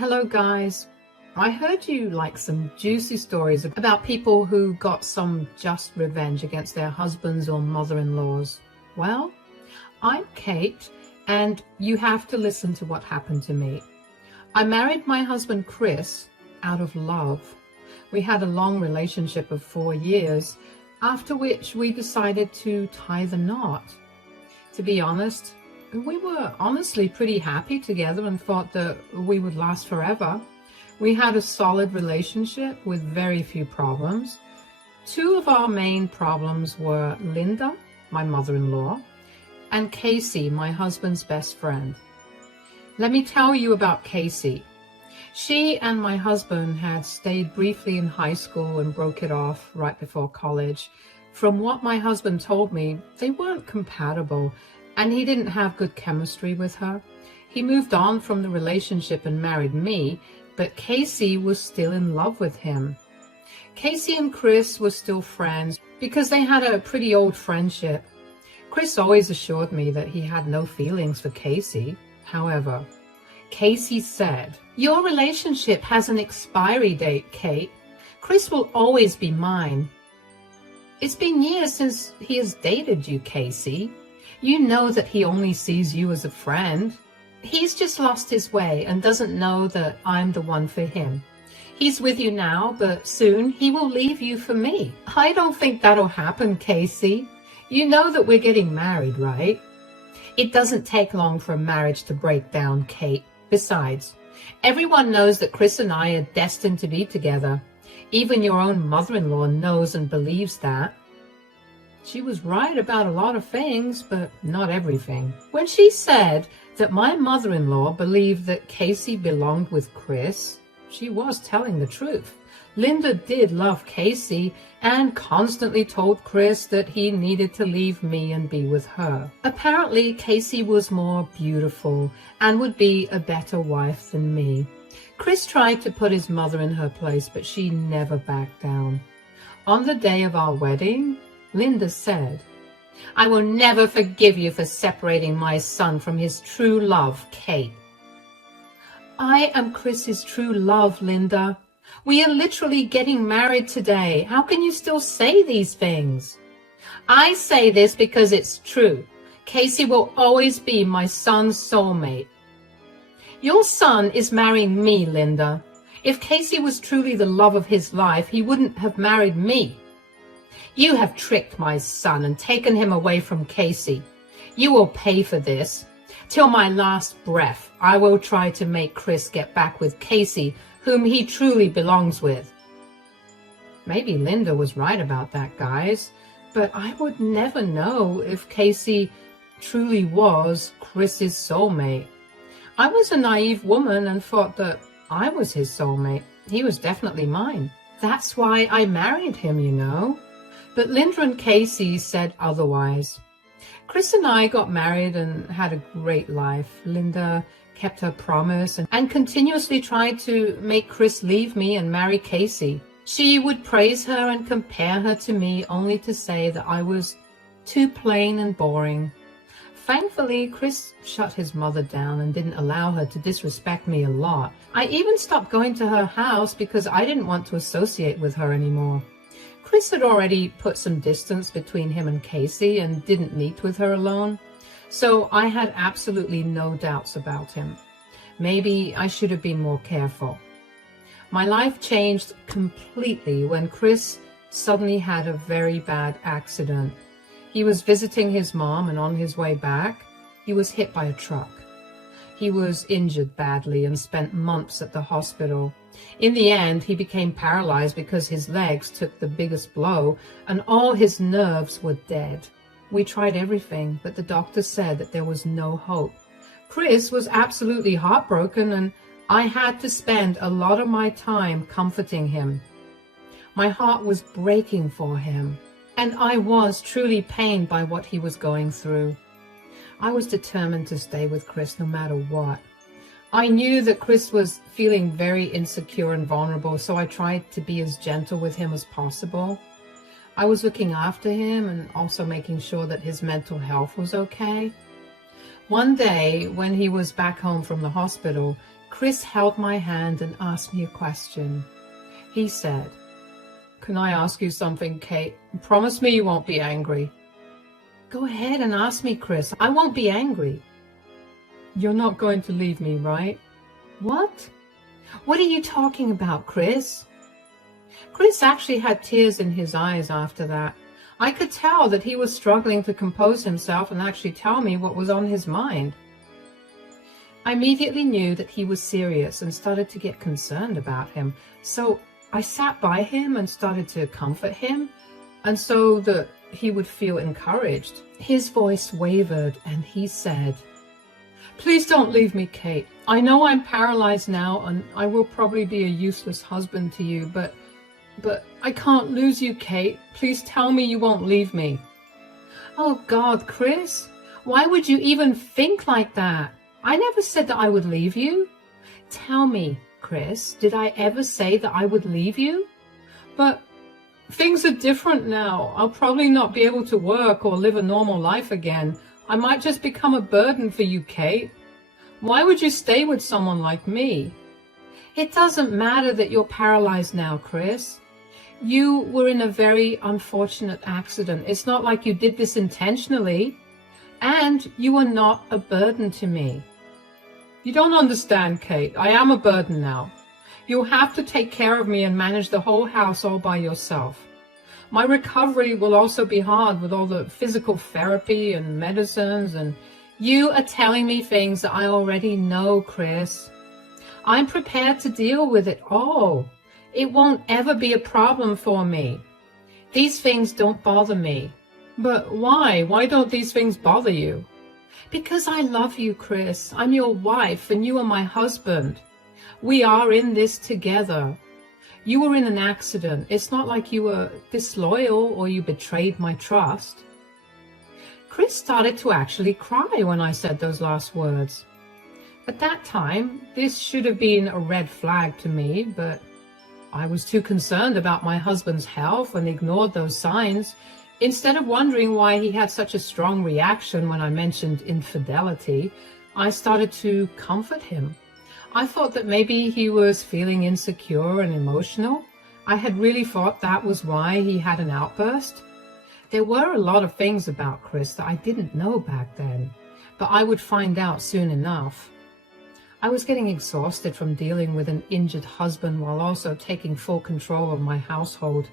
Hello guys, I heard you like some juicy stories about people who got some just revenge against their husbands or mother-in-laws. Well, I'm Kate and you have to listen to what happened to me. I married my husband Chris out of love. We had a long relationship of 4 years, after which we decided to tie the knot. To be honest, we were honestly pretty happy together and thought that we would last forever. We had a solid relationship with very few problems. Two of our main problems were Linda, my mother-in-law, and Casey, my husband's best friend. Let me tell you about Casey. She and my husband had stayed briefly in high school and broke it off right before college. From what my husband told me, they weren't compatible, and he didn't have good chemistry with her. He moved on from the relationship and married me, but Casey was still in love with him. Casey and Chris were still friends because they had a pretty old friendship. Chris always assured me that he had no feelings for Casey. However, Casey said, "Your relationship has an expiry date, Kate. Chris will always be mine." It's been years since he has dated you, Casey. You know that he only sees you as a friend. He's just lost his way and doesn't know that I'm the one for him. He's with you now, but soon he will leave you for me. I don't think that'll happen, Casey. You know that we're getting married, right? It doesn't take long for a marriage to break down, Kate. Besides, everyone knows that Chris and I are destined to be together. Even your own mother-in-law knows and believes that. She was right about a lot of things, but not everything. When she said that my mother-in-law believed that Casey belonged with Chris, she was telling the truth. Linda did love Casey and constantly told Chris that he needed to leave me and be with her. Apparently, Casey was more beautiful and would be a better wife than me. Chris tried to put his mother in her place, but she never backed down. On the day of our wedding, Linda said, "I will never forgive you for separating my son from his true love, Kate." I am Chris's true love, Linda. We are literally getting married today. How can you still say these things? I say this because it's true. Casey will always be my son's soulmate. Your son is marrying me, Linda. If Casey was truly the love of his life, he wouldn't have married me. You have tricked my son and taken him away from Casey. You will pay for this. Till my last breath, I will try to make Chris get back with Casey, whom he truly belongs with. Maybe Linda was right about that, guys, but I would never know if Casey truly was Chris's soulmate. I was a naive woman and thought that I was his soulmate. He was definitely mine. That's why I married him, you know. But Linda and Casey said otherwise. Chris and I got married and had a great life. Linda kept her promise and continuously tried to make Chris leave me and marry Casey. She would praise her and compare her to me, only to say that I was too plain and boring. Thankfully, Chris shut his mother down and didn't allow her to disrespect me a lot. I even stopped going to her house because I didn't want to associate with her anymore. Chris had already put some distance between him and Casey and didn't meet with her alone, so I had absolutely no doubts about him. Maybe I should have been more careful. My life changed completely when Chris suddenly had a very bad accident. He was visiting his mom, and on his way back, he was hit by a truck. He was injured badly and spent months at the hospital. In the end, he became paralyzed because his legs took the biggest blow and all his nerves were dead. We tried everything, but the doctor said that there was no hope. Chris was absolutely heartbroken, and I had to spend a lot of my time comforting him. My heart was breaking for him, and I was truly pained by what he was going through. I was determined to stay with Chris no matter what. I knew that Chris was feeling very insecure and vulnerable, so I tried to be as gentle with him as possible. I was looking after him and also making sure that his mental health was okay. One day, when he was back home from the hospital, Chris held my hand and asked me a question. He said, "Can I ask you something, Kate? Promise me you won't be angry." "Go ahead and ask me, Chris. I won't be angry." "You're not going to leave me, right?" "What? What are you talking about, Chris?" Chris actually had tears in his eyes after that. I could tell that he was struggling to compose himself and actually tell me what was on his mind. I immediately knew that he was serious and started to get concerned about him. So I sat by him and started to comfort him, and so that he would feel encouraged. His voice wavered and he said, "Please don't leave me, Kate. I know I'm paralyzed now and I will probably be a useless husband to you, but I can't lose you, Kate. Please tell me you won't leave me." "Oh God, Chris, why would you even think like that? I never said that I would leave you." "Tell me, Chris, did I ever say that I would leave you?" "But things are different now. I'll probably not be able to work or live a normal life again. I might just become a burden for you, Kate. Why would you stay with someone like me?" "It doesn't matter that you're paralyzed now, Chris. You were in a very unfortunate accident. It's not like you did this intentionally. And you are not a burden to me." "You don't understand, Kate. I am a burden now. You'll have to take care of me and manage the whole house all by yourself. My recovery will also be hard with all the physical therapy and medicines, and you are telling me things that I already know, Chris. I'm prepared to deal with it all. It won't ever be a problem for me. These things don't bother me." "But why? Why don't these things bother you?" "Because I love you, Chris. I'm your wife and you are my husband. We are in this together. You were in an accident. It's not like you were disloyal or you betrayed my trust." Chris started to actually cry when I said those last words. At that time, this should have been a red flag to me, but I was too concerned about my husband's health and ignored those signs. Instead of wondering why he had such a strong reaction when I mentioned infidelity, I started to comfort him. I thought that maybe he was feeling insecure and emotional. I had really thought that was why he had an outburst. There were a lot of things about Chris that I didn't know back then, but I would find out soon enough. I was getting exhausted from dealing with an injured husband while also taking full control of my household.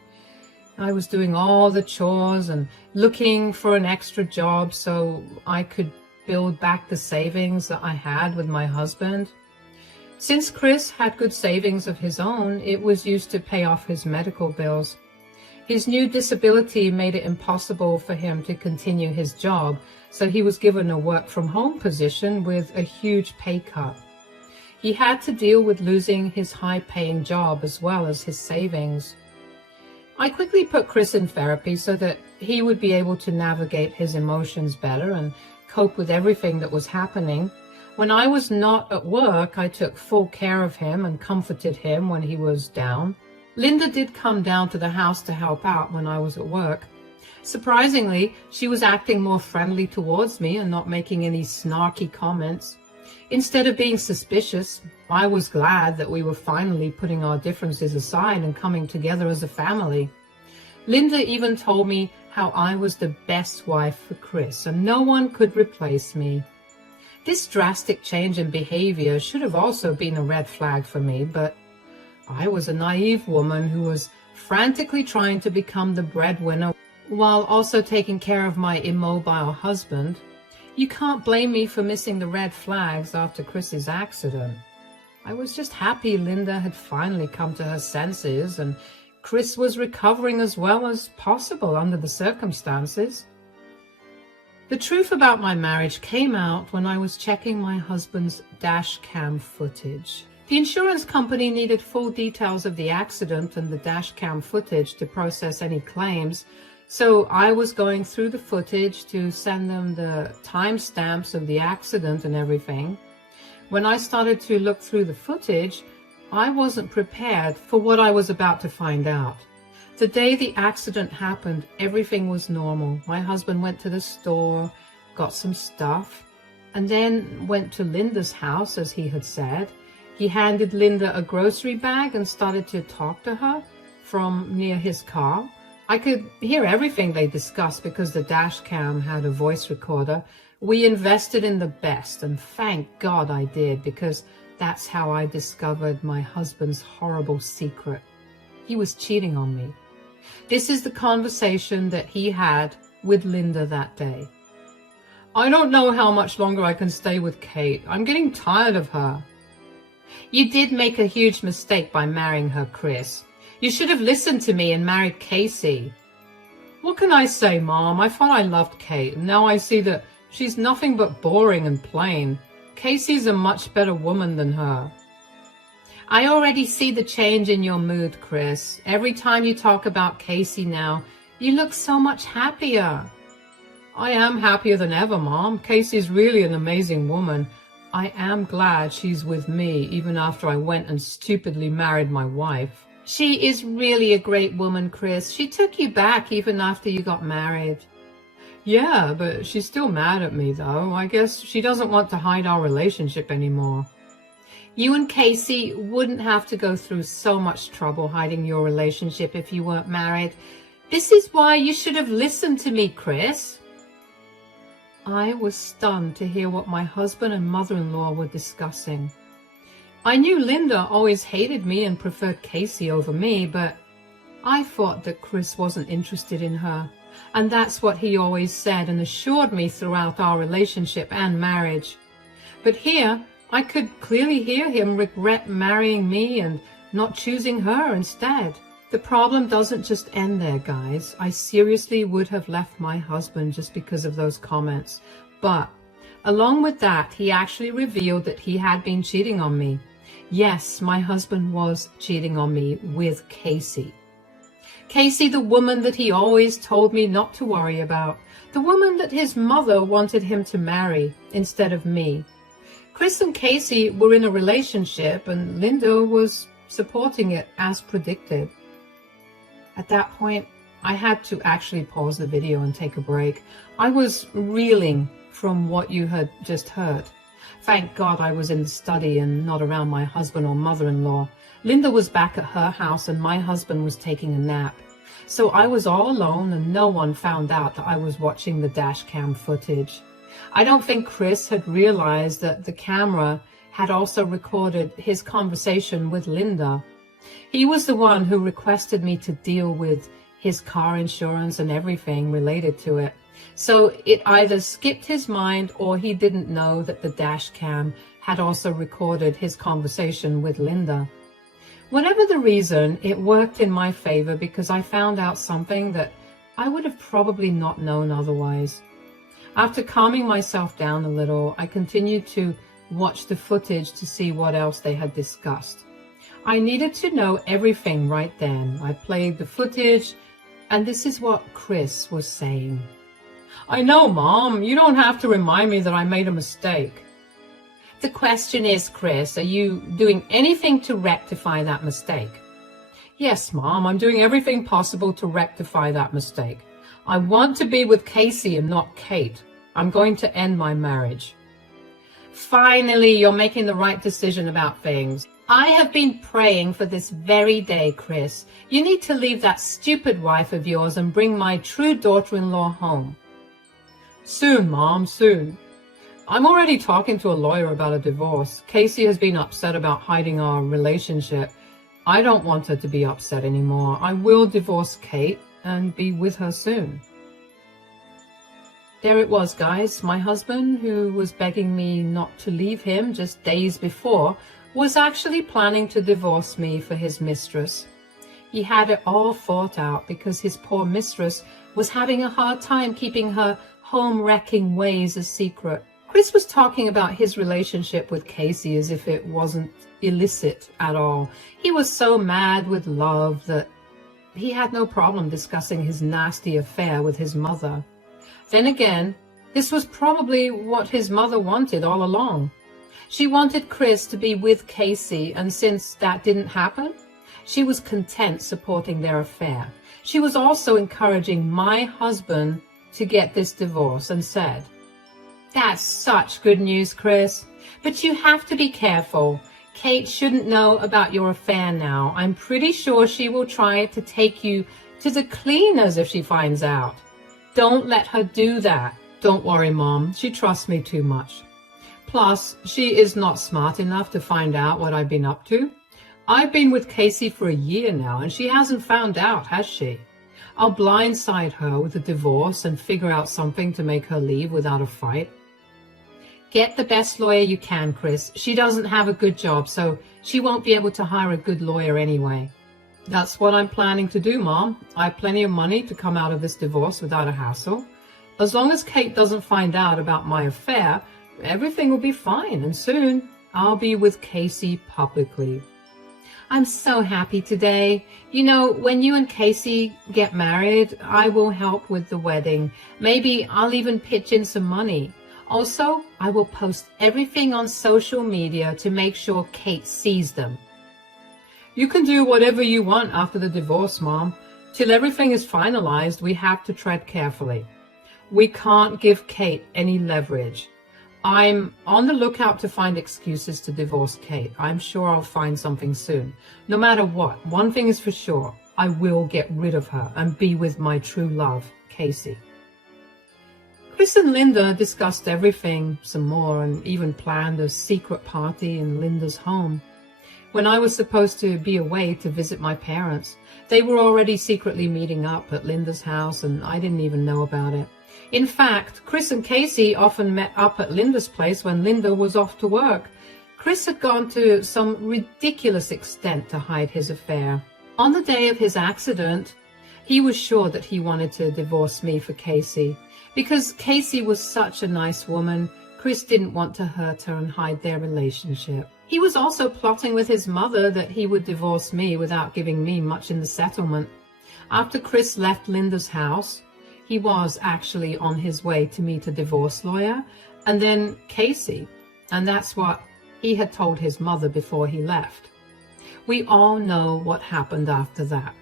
I was doing all the chores and looking for an extra job so I could build back the savings that I had with my husband. Since Chris had good savings of his own, it was used to pay off his medical bills. His new disability made it impossible for him to continue his job, so he was given a work-from-home position with a huge pay cut. He had to deal with losing his high-paying job as well as his savings. I quickly put Chris in therapy so that he would be able to navigate his emotions better and cope with everything that was happening. When I was not at work, I took full care of him and comforted him when he was down. Linda did come down to the house to help out when I was at work. Surprisingly, she was acting more friendly towards me and not making any snarky comments. Instead of being suspicious, I was glad that we were finally putting our differences aside and coming together as a family. Linda even told me how I was the best wife for Chris and no one could replace me. This drastic change in behavior should have also been a red flag for me, but I was a naive woman who was frantically trying to become the breadwinner while also taking care of my immobile husband. You can't blame me for missing the red flags after Chris's accident. I was just happy Linda had finally come to her senses and Chris was recovering as well as possible under the circumstances. The truth about my marriage came out when I was checking my husband's dash cam footage. The insurance company needed full details of the accident and the dash cam footage to process any claims, so I was going through the footage to send them the timestamps of the accident and everything. When I started to look through the footage, I wasn't prepared for what I was about to find out. The day the accident happened, everything was normal. My husband went to the store, got some stuff, and then went to Linda's house, as he had said. He handed Linda a grocery bag and started to talk to her from near his car. I could hear everything they discussed because the dash cam had a voice recorder. We invested in the best, and thank God I did, because that's how I discovered my husband's horrible secret. He was cheating on me. This is the conversation that he had with Linda that day. "I don't know how much longer I can stay with Kate. I'm getting tired of her." "You did make a huge mistake by marrying her, Chris. You should have listened to me and married Casey." "What can I say, Mom? I thought I loved Kate, and now I see that she's nothing but boring and plain. Casey's a much better woman than her." "I already see the change in your mood, Chris. Every time you talk about Casey now, you look so much happier." "I am happier than ever, Mom. Casey's really an amazing woman. I am glad she's with me, even after I went and stupidly married my wife." "She is really a great woman, Chris. She took you back even after you got married." "Yeah, but she's still mad at me, though. I guess she doesn't want to hide our relationship anymore." "You and Casey wouldn't have to go through so much trouble hiding your relationship if you weren't married. This is why you should have listened to me, Chris." I was stunned to hear what my husband and mother-in-law were discussing. I knew Linda always hated me and preferred Casey over me, but I thought that Chris wasn't interested in her. And that's what he always said and assured me throughout our relationship and marriage. But here, I could clearly hear him regret marrying me and not choosing her instead. The problem doesn't just end there, guys. I seriously would have left my husband just because of those comments. But along with that, he actually revealed that he had been cheating on me. Yes, my husband was cheating on me with Casey. Casey, the woman that he always told me not to worry about. The woman that his mother wanted him to marry instead of me. Chris and Casey were in a relationship and Linda was supporting it as predicted. At that point, I had to actually pause the video and take a break. I was reeling from what you had just heard. Thank God I was in the study and not around my husband or mother-in-law. Linda was back at her house and my husband was taking a nap. So I was all alone and no one found out that I was watching the dash cam footage. I don't think Chris had realized that the camera had also recorded his conversation with Linda. He was the one who requested me to deal with his car insurance and everything related to it. So it either skipped his mind or he didn't know that the dash cam had also recorded his conversation with Linda. Whatever the reason, it worked in my favor because I found out something that I would have probably not known otherwise. After calming myself down a little, I continued to watch the footage to see what else they had discussed. I needed to know everything right then. I played the footage, and this is what Chris was saying. "I know, Mom. You don't have to remind me that I made a mistake." "The question is, Chris, are you doing anything to rectify that mistake?" "Yes, Mom. I'm doing everything possible to rectify that mistake. I want to be with Casey and not Kate. I'm going to end my marriage." "Finally, you're making the right decision about things. I have been praying for this very day, Chris. You need to leave that stupid wife of yours and bring my true daughter-in-law home." "Soon, Mom, soon. I'm already talking to a lawyer about a divorce. Casey has been upset about hiding our relationship. I don't want her to be upset anymore. I will divorce Kate and be with her soon." There it was, guys. My husband, who was begging me not to leave him just days before, was actually planning to divorce me for his mistress. He had it all thought out because his poor mistress was having a hard time keeping her home-wrecking ways a secret. Chris was talking about his relationship with Casey as if it wasn't illicit at all. He was so mad with love that he had no problem discussing his nasty affair with his mother. Then again, this was probably what his mother wanted all along. She wanted Chris to be with Casey, and since that didn't happen, she was content supporting their affair. She was also encouraging my husband to get this divorce and said, "That's such good news, Chris. But you have to be careful. Kate shouldn't know about your affair now. I'm pretty sure she will try to take you to the cleaners if she finds out. Don't let her do that. Don't worry, Mom. She trusts me too much. Plus, she is not smart enough to find out what I've been up to. I've been with Casey for a year now, and she hasn't found out, has she? I'll blindside her with a divorce and figure out something to make her leave without a fight. Get the best lawyer you can, Chris. She doesn't have a good job, so she won't be able to hire a good lawyer anyway. That's what I'm planning to do, Mom. I have plenty of money to come out of this divorce without a hassle. As long as Kate doesn't find out about my affair, everything will be fine, and soon I'll be with Casey publicly. I'm so happy today. You know, when you and Casey get married, I will help with the wedding. Maybe I'll even pitch in some money. Also, I will post everything on social media to make sure Kate sees them. You can do whatever you want after the divorce, Mom. Till everything is finalized, we have to tread carefully. We can't give Kate any leverage. I'm on the lookout to find excuses to divorce Kate. I'm sure I'll find something soon. No matter what, one thing is for sure. I will get rid of her and be with my true love, Casey. Chris and Linda discussed everything some more and even planned a secret party in Linda's home. When I was supposed to be away to visit my parents, they were already secretly meeting up at Linda's house, and I didn't even know about it. In fact, Chris and Casey often met up at Linda's place when Linda was off to work. Chris had gone to some ridiculous extent to hide his affair. On the day of his accident, he was sure that he wanted to divorce me for Casey. Because Casey was such a nice woman, Chris didn't want to hurt her and hide their relationship. He was also plotting with his mother that he would divorce me without giving me much in the settlement. After Chris left Linda's house, he was actually on his way to meet a divorce lawyer, and then Casey, and that's what he had told his mother before he left. We all know what happened after that.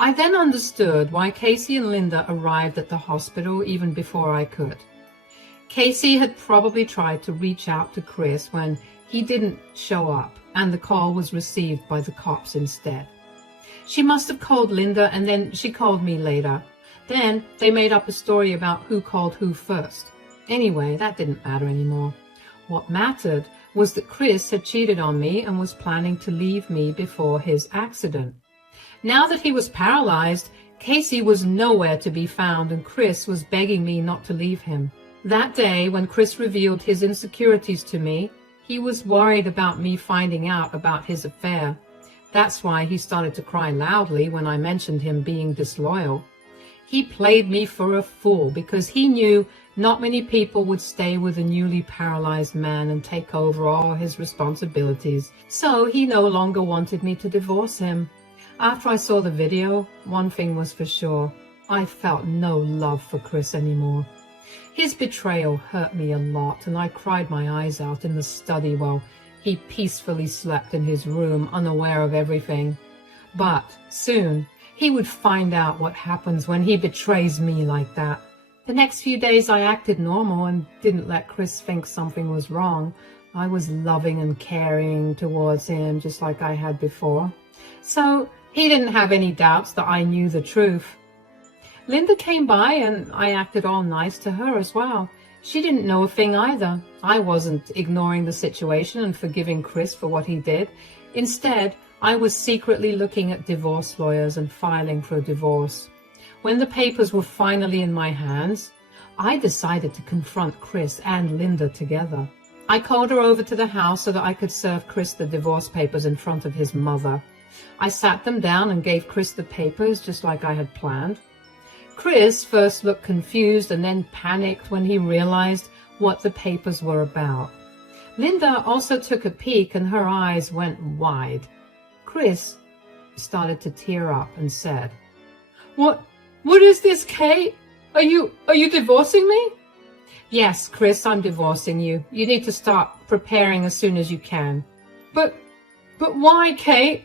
I then understood why Casey and Linda arrived at the hospital even before I could. Casey had probably tried to reach out to Chris when he didn't show up, and the call was received by the cops instead. She must have called Linda, and then she called me later. Then they made up a story about who called who first. Anyway, that didn't matter anymore. What mattered was that Chris had cheated on me and was planning to leave me before his accident. Now that he was paralyzed, Casey was nowhere to be found, and Chris was begging me not to leave him. That day, when Chris revealed his insecurities to me, he was worried about me finding out about his affair. That's why he started to cry loudly when I mentioned him being disloyal. He played me for a fool because he knew not many people would stay with a newly paralyzed man and take over all his responsibilities, so he no longer wanted me to divorce him. After I saw the video, one thing was for sure. I felt no love for Chris anymore. His betrayal hurt me a lot, and I cried my eyes out in the study while he peacefully slept in his room, unaware of everything. But soon, he would find out what happens when he betrays me like that. The next few days I acted normal and didn't let Chris think something was wrong. I was loving and caring towards him just like I had before. So he didn't have any doubts that I knew the truth. Linda came by and I acted all nice to her as well. She didn't know a thing either. I wasn't ignoring the situation and forgiving Chris for what he did. Instead, I was secretly looking at divorce lawyers and filing for a divorce. When the papers were finally in my hands, I decided to confront Chris and Linda together. I called her over to the house so that I could serve Chris the divorce papers in front of his mother. I sat them down and gave Chris the papers just like I had planned. Chris first looked confused and then panicked when he realized what the papers were about. Linda also took a peek and her eyes went wide. Chris started to tear up and said, What is this, Kate? Are you divorcing me? Yes, Chris, I'm divorcing you. You need to start preparing as soon as you can. But why, Kate?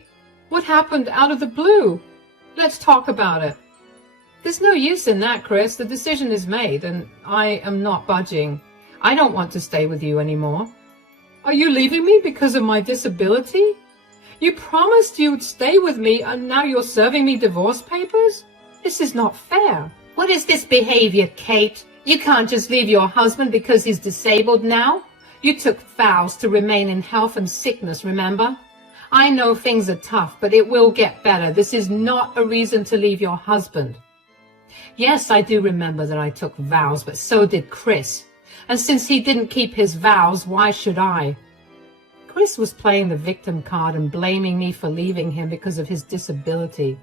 What happened out of the blue? Let's talk about it. There's no use in that, Chris. The decision is made, and I am not budging. I don't want to stay with you anymore. Are you leaving me because of my disability? You promised you'd stay with me, and now you're serving me divorce papers? This is not fair. What is this behavior, Kate? You can't just leave your husband because he's disabled now. You took vows to remain in health and sickness, remember? I know things are tough, but it will get better. This is not a reason to leave your husband. Yes, I do remember that I took vows, but so did Chris. And since he didn't keep his vows, why should I? Chris was playing the victim card and blaming me for leaving him because of his disability.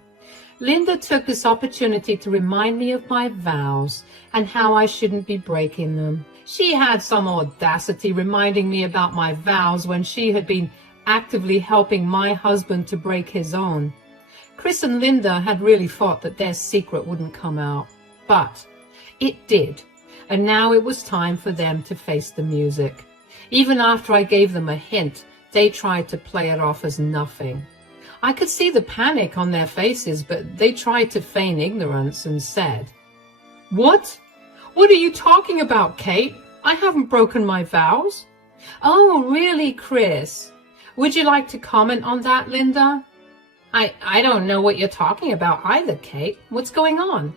Linda took this opportunity to remind me of my vows and how I shouldn't be breaking them. She had some audacity reminding me about my vows when she had been actively helping my husband to break his own. Chris and Linda had really thought that their secret wouldn't come out, but it did, and now it was time for them to face the music. Even after I gave them a hint, they tried to play it off as nothing. I could see the panic on their faces, but they tried to feign ignorance and said, "What? What are you talking about, Kate? I haven't broken my vows." "Oh, really, Chris? Would you like to comment on that, Linda?" I don't know what you're talking about either, Kate. What's going on?"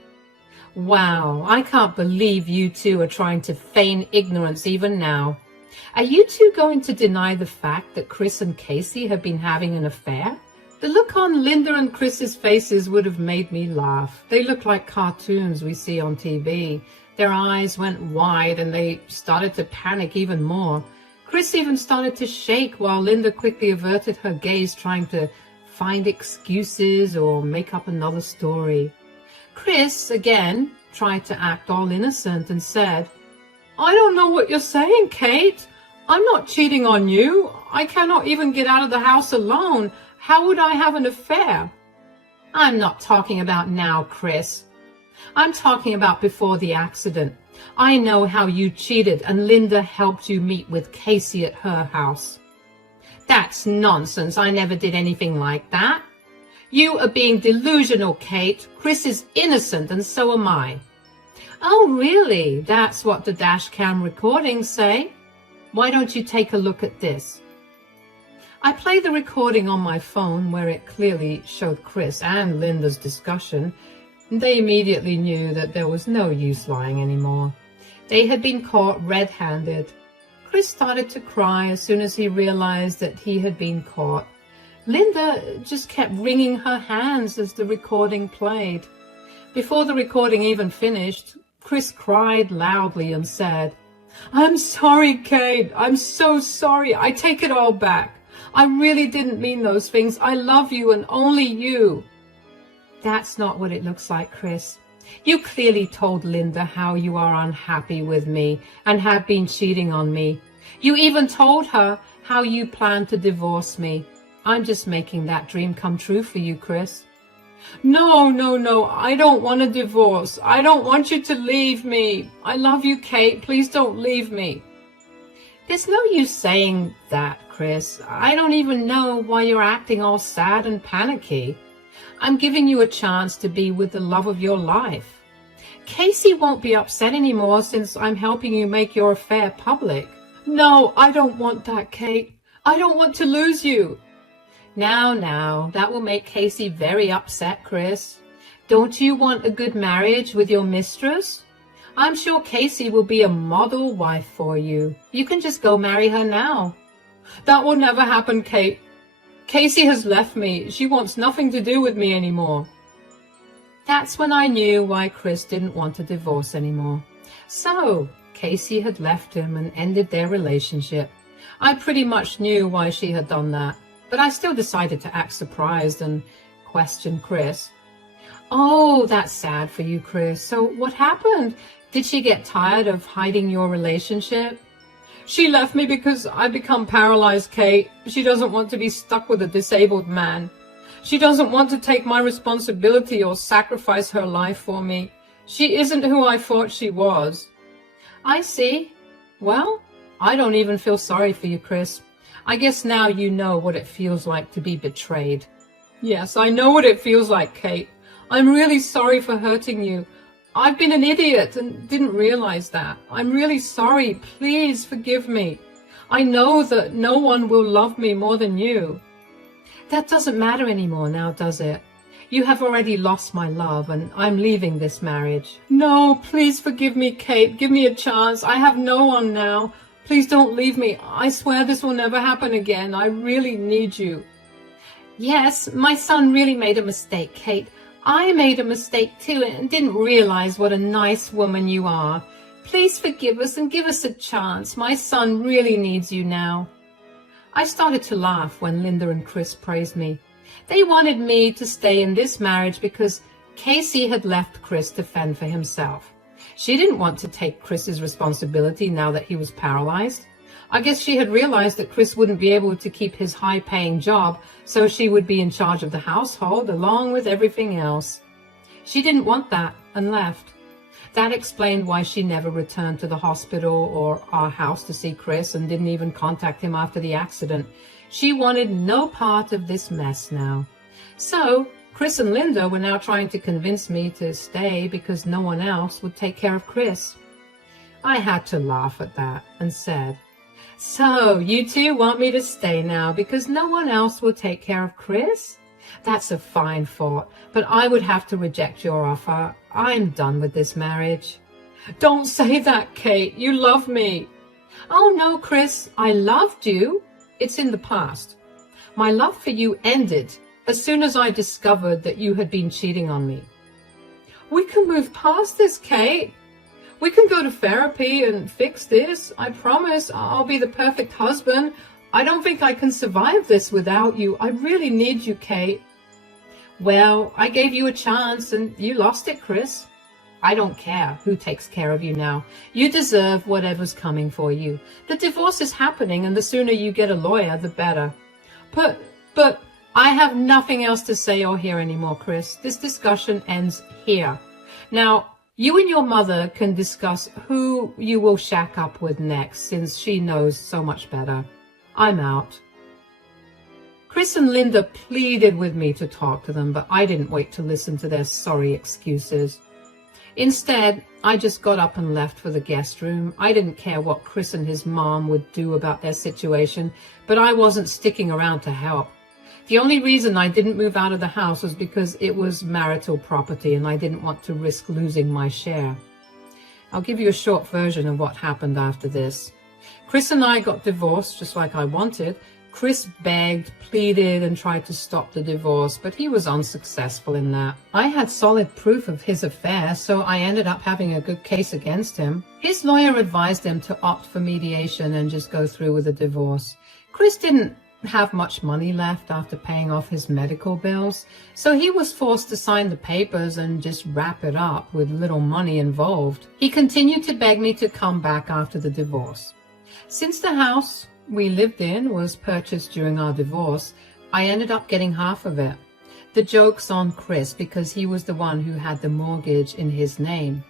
"Wow, I can't believe you two are trying to feign ignorance even now. Are you two going to deny the fact that Chris and Casey have been having an affair?" The look on Linda and Chris's faces would have made me laugh. They looked like cartoons we see on TV. Their eyes went wide and they started to panic even more. Chris even started to shake while Linda quickly averted her gaze, trying to find excuses or make up another story. Chris, again, tried to act all innocent and said, "I don't know what you're saying, Kate. I'm not cheating on you. I cannot even get out of the house alone. How would I have an affair?" "I'm not talking about now, Chris. I'm talking about before the accident. I know how you cheated and Linda helped you meet with Casey at her house." "That's nonsense. I never did anything like that." "You are being delusional, Kate. Chris is innocent and so am I." "Oh, really? That's what the dash cam recordings say? Why don't you take a look at this?" I played the recording on my phone where it clearly showed Chris and Linda's discussion. They immediately knew that there was no use lying anymore. They had been caught red-handed. Chris started to cry as soon as he realized that he had been caught. Linda just kept wringing her hands as the recording played. Before the recording even finished, Chris cried loudly and said, "I'm sorry, Kate. I'm so sorry. I take it all back. I really didn't mean those things. I love you and only you." "That's not what it looks like, Chris. You clearly told Linda how you are unhappy with me and have been cheating on me. You even told her how you plan to divorce me. I'm just making that dream come true for you, Chris." No, I don't want a divorce. I don't want you to leave me. I love you, Kate. Please don't leave me." "There's no use saying that, Chris. I don't even know why you're acting all sad and panicky. I'm giving you a chance to be with the love of your life. Casey won't be upset anymore since I'm helping you make your affair public." "No, I don't want that, Kate. I don't want to lose you." Now, that will make Casey very upset, Chris. Don't you want a good marriage with your mistress? I'm sure Casey will be a model wife for you. You can just go marry her now." "That will never happen, Kate. Casey has left me. She wants nothing to do with me anymore." That's when I knew why Chris didn't want a divorce anymore. So, Casey had left him and ended their relationship. I pretty much knew why she had done that, but I still decided to act surprised and question Chris. "Oh, that's sad for you, Chris. So what happened? Did she get tired of hiding your relationship?" "She left me because I become paralyzed, Kate. She doesn't want to be stuck with a disabled man. She doesn't want to take my responsibility or sacrifice her life for me. She isn't who I thought she was." "I see. Well, I don't even feel sorry for you, Chris. I guess now you know what it feels like to be betrayed." "Yes, I know what it feels like, Kate. I'm really sorry for hurting you. I've been an idiot and didn't realize that. I'm really sorry. Please forgive me. I know that no one will love me more than you. That doesn't matter anymore now, does it? You have already lost my love, and I'm leaving this marriage. No, please forgive me, Kate. Give me a chance. I have no one now. Please don't leave me. I swear this will never happen again. I really need you. Yes, my son really made a mistake, Kate. I made a mistake too and didn't realize what a nice woman you are. Please forgive us and give us a chance. My son really needs you now. I started to laugh when Linda and Chris praised me. They wanted me to stay in this marriage because Casey had left Chris to fend for himself. She didn't want to take Chris's responsibility now that he was paralyzed. I guess she had realized that Chris wouldn't be able to keep his high-paying job, so she would be in charge of the household along with everything else. She didn't want that and left. That explained why she never returned to the hospital or our house to see Chris and didn't even contact him after the accident. She wanted no part of this mess now. So Chris and Linda were now trying to convince me to stay because no one else would take care of Chris. I had to laugh at that and said, "So you two want me to stay now because no one else will take care of Chris? That's a fine thought, but I would have to reject your offer. I'm done with this marriage." "Don't say that, Kate. You love me." "Oh no, Chris, I loved you. It's in the past. My love for you ended as soon as I discovered that you had been cheating on me." "We can move past this, Kate. We can go to therapy and fix this. I promise I'll be the perfect husband. I don't think I can survive this without you. I really need you, Kate." "Well, I gave you a chance and you lost it, Chris. I don't care who takes care of you now. You deserve whatever's coming for you. The divorce is happening and the sooner you get a lawyer, the better." But I have nothing else to say or hear anymore, Chris. This discussion ends here. Now, you and your mother can discuss who you will shack up with next, since she knows so much better. I'm out. Chris and Linda pleaded with me to talk to them, but I didn't wait to listen to their sorry excuses. Instead, I just got up and left for the guest room. I didn't care what Chris and his mom would do about their situation, but I wasn't sticking around to help. The only reason I didn't move out of the house was because it was marital property and I didn't want to risk losing my share. I'll give you a short version of what happened after this. Chris and I got divorced just like I wanted. Chris begged, pleaded, and tried to stop the divorce, but he was unsuccessful in that. I had solid proof of his affair, so I ended up having a good case against him. His lawyer advised him to opt for mediation and just go through with the divorce. Chris didn't have much money left after paying off his medical bills, so he was forced to sign the papers and just wrap it up with little money involved. He continued to beg me to come back after the divorce. Since the house we lived in was purchased during our divorce, I ended up getting half of it. The joke's on Chris because he was the one who had the mortgage in his name.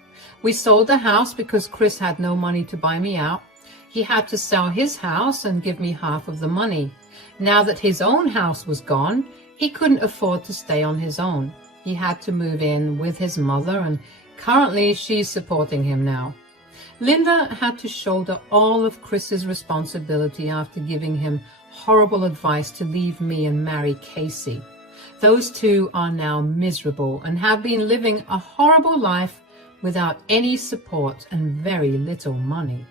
We sold the house because Chris had no money to buy me out. He had to sell his house and give me half of the money. Now that his own house was gone, he couldn't afford to stay on his own. He had to move in with his mother, and currently she's supporting him now. Linda had to shoulder all of Chris's responsibility after giving him horrible advice to leave me and marry Casey. Those two are now miserable and have been living a horrible life without any support and very little money.